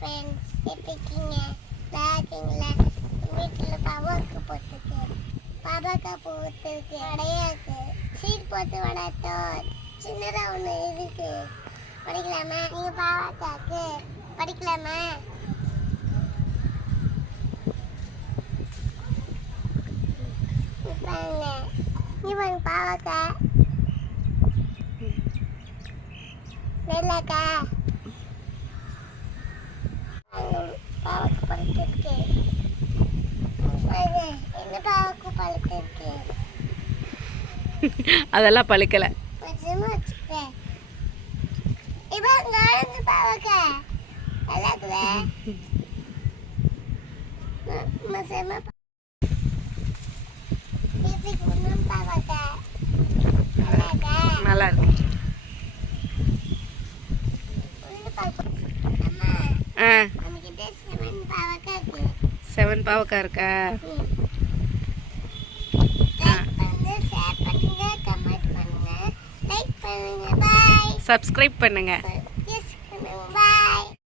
Friends, எப்படி இருக்கீங்க? நல்லா இருக்கீங்களா? வீட்டில் பாபாவுக்கு போட்டுருக்கு, பாபாக்கா போட்டுருக்கு, நிறையா இருக்கு. சீட் போட்டு வளர்த்தோம், சின்னதாக ஒன்று இருக்கு. படிக்கலாமா? நீங்கள் பாபாக்காக்கு படிக்கலாமா? பாருங்க, நீ பாருங்க பாபாக்கா நெல்லாக்கா பாவாக்கு பழுத்திருக்கு. என்ன பாவாக்கு பழுத்திருக்கு? அதெல்லாம் பழுக்கல. வச்சுக்கேன். இப்போ நடந்து பாவாக்கா எல்லாத்துல பாவாக்கா நல்லா இருக்கு. ஆ 7 பாவக்கா இருக்கா? சப்ஸ்கிரைப் பண்ணுங்க.